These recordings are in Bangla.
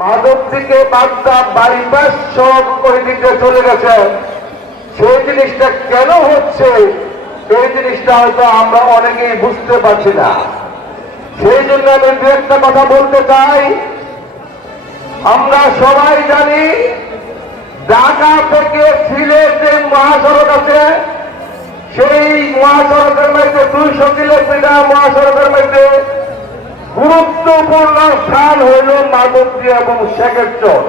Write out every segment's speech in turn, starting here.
মাধবদীকে বাগদা বাইপাস সড়ক ওই দিকে চলে গেছে। সেই জিনিসটা কেন হচ্ছে এই জিনিসটা হয়তো আমরা অনেকেই বুঝতে পারছি না। সেই জন্য আমি দু একটা কথা বলতে চাই। আমরা সবাই জানি ঢাকা থেকে সিলেট যে মহাসড়ক আছে, সেই মহাসড়কের মধ্যে 200 কিলোমিটার মহাসড়কের মধ্যে গুরুত্বপূর্ণ স্থান হইল মাধবদী এবং শেখেরচর।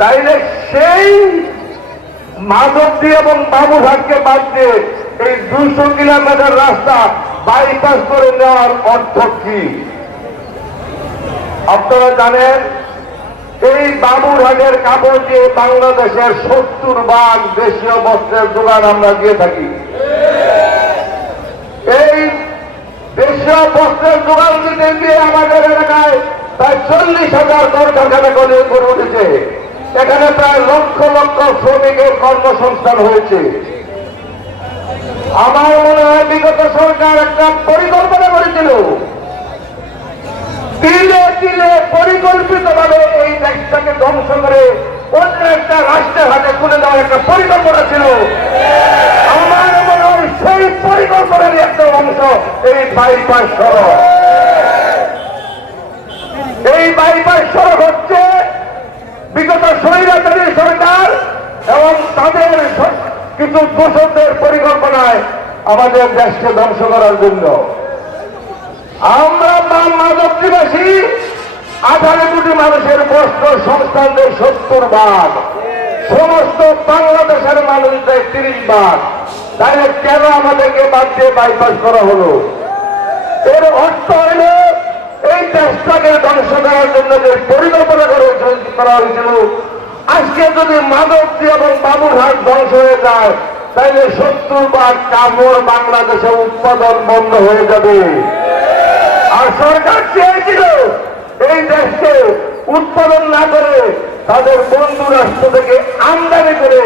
তাইলে সেই মাধবদী এবং বাবুঘাটকে বাদ দিয়ে এই 200 কিলোমিটার রাস্তা বাইপাস করে নেওয়ার অর্থ কি? আপনারা জানেন এই বাবুঘাটের কাপড় দিয়ে বাংলাদেশের 70% দেশীয় বস্ত্রের দোকান আমরা দিয়ে থাকি। এই দেশীয় বস্ত্রের দোকান দিতে গিয়ে আমাদের এলাকায় প্রায় 40,000 কলকারখানা গড়ে উঠেছে। এখানে প্রায় লক্ষ লক্ষ শ্রমিকের কর্মসংস্থান হয়েছে। আমার মনে হয় বিগত সরকার একটা পরিকল্পনা করেছিল, তিলে তিলে পরিকল্পিত ভাবে এই দেশটাকে ধ্বংস করে অন্য একটা রাষ্ট্রের হাতে তুলে দেওয়ার একটা পরিকল্পনা ছিল। আমার মনে হয় সেই পরিকল্পনারই একটা অংশ এই বাইপাস সড়ক। এই বাইপাস সড়ক হচ্ছে বিগত স্বৈরাচারী সরকার এবং তাদের কিছু দোষকদের পরিকল্পনায় আমাদের দেশকে ধ্বংস করার জন্য। আমরা মাধবদীবাসী 18 কোটি মানুষের বস্ত্র সংস্থান দেয় 70%, সমস্ত বাংলাদেশের মানুষ দেয় 30%। তাহলে কেন আমাদেরকে বাদ দিয়ে বাইপাস করা হলো? এর অর্থ হল এই দেশটাকে ধ্বংস করার জন্য যে পরিকল্পনা করা হয়েছিল, আজকে যদি মাধবদী এবং বাবুঘাট ধ্বংস হয়ে যায় তাহলে 70% কাপড় বাংলাদেশে উৎপাদন বন্ধ হয়ে যাবে। আর সরকার চেয়েছিল এই দেশকে উৎপাদন না করে তাদের বন্ধু রাষ্ট্র থেকে আমদানি করে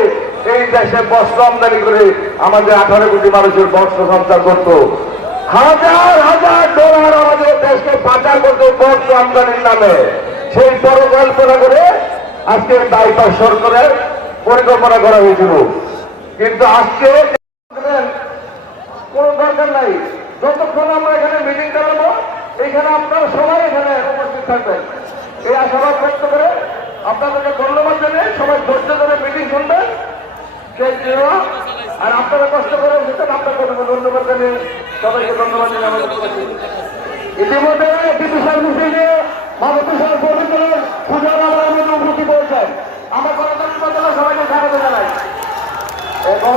এই দেশে বস্ত্র আমদানি করে আমাদের 18 কোটি মানুষের বস্ত্র সঞ্চার করত। হাজার হাজার ডলার আমাদের দেশকে পাচার করতে বস্ত্র আমদানির নামে। সেই পরিকল্পনা করে আজকে বাইপাস সরকারের পরিকল্পনা করা হয়েছিল। কিন্তু আজকে কোন দরকার নাই, যতক্ষণ আমরা এখানে মিটিং চালাবো এখানে আপনারা সবাই এখানে উপস্থিত থাকবেন। এই আশাবাদ ব্যক্ত করে আপনাদেরকে ধন্যবাদ জানিয়ে সবাই ধৈর্য ধরে মিটিং শুনবেন। সেই জন্য আর আপনারা কষ্ট করে এসেছেন, আপনাকে ধন্যবাদ জানিয়ে সবাইকে ধন্যবাদ জানিয়ে আমাদের ইতিমধ্যে ডিপি সার্ভিসে মাধবদী সড়ক পরিচালক সুজন আমাদের উপস্থিত হয়েছেন। আমরা গণতন্ত্র সবাইকে স্বাগত জানাই এবং